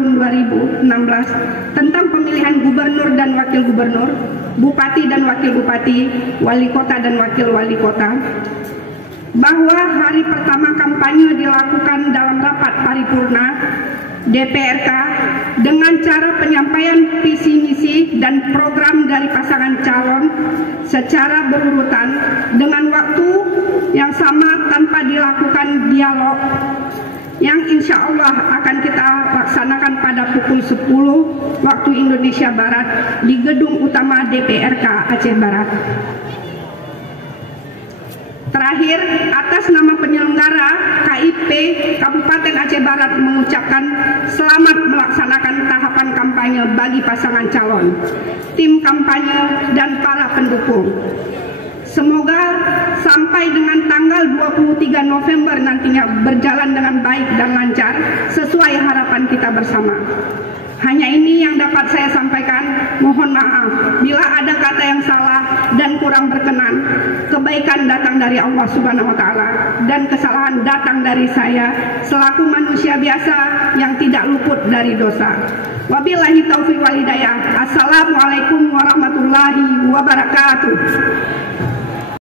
tahun 2016 tentang pemilihan gubernur dan wakil gubernur, bupati dan wakil bupati, wali kota dan wakil wali kota, bahwa hari pertama kampanye dilakukan dalam rapat paripurna DPRK dengan cara penyampaian visi misi dan program dari pasangan calon secara berurutan dengan waktu yang sama tanpa dilakukan dialog yang insya Allah akan kita laksanakan pada pukul 10 waktu Indonesia Barat di gedung utama DPRK Aceh Barat. Terakhir, atas nama penyelenggara KIP Kabupaten Aceh Barat mengucapkan selamat melaksanakan tahapan kampanye bagi pasangan calon, tim kampanye, dan para pendukung. Semoga sampai dengan tanggal 23 November nantinya berjalan dengan baik dan lancar sesuai harapan kita bersama. Hanya ini yang dapat saya sampaikan. Mohon maaf bila ada kata yang salah dan kurang berkenan. Kebaikan datang dari Allah Subhanahu wa taala dan kesalahan datang dari saya selaku manusia biasa yang tidak luput dari dosa. Wabillahi taufiq wal hidayah. Assalamualaikum warahmatullahi wabarakatuh.